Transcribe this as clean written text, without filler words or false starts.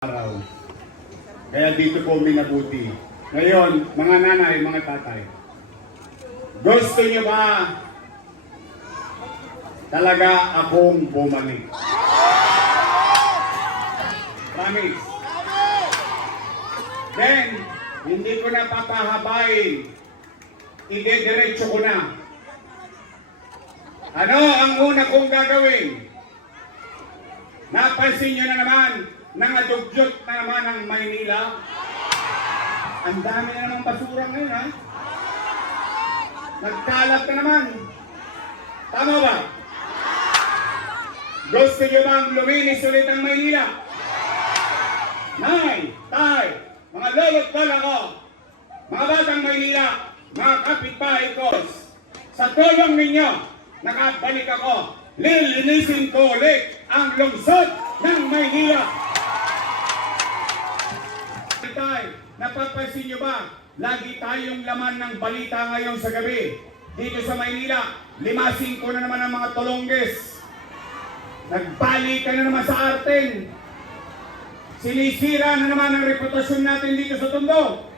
araw. Kaya dito po minabuti. Ngayon, mga nanay, mga tatay, gusto niyo ba talaga akong bumalik? Promise. Then, hindi ko na papahabain. Ide-diretso ko na. Ano ang una kong gagawin? Napansin nyo na naman, nangadugyot na naman ang Maynila. Ang dami na naman basura ngayon, ha? Nagkalat na naman. Tama ba? Gusto nyo bang luminis ulit ang Maynila? Nay, tay, mga lolo't lola ko, mga batang Maynila, mga kapitbahay ko, sa tulong ninyo, nakabalik ako. Lilinisin ko ulit ang lungsod ng Maynila. Tay, napapansin nyo ba? Lagi tayong laman ng balita ngayon sa gabi. Dito sa Maynila, 5-5 na naman ang mga tulongges. Nagbalikan na naman sa Arten. Sinisira na naman ang reputasyon natin dito sa Tondo.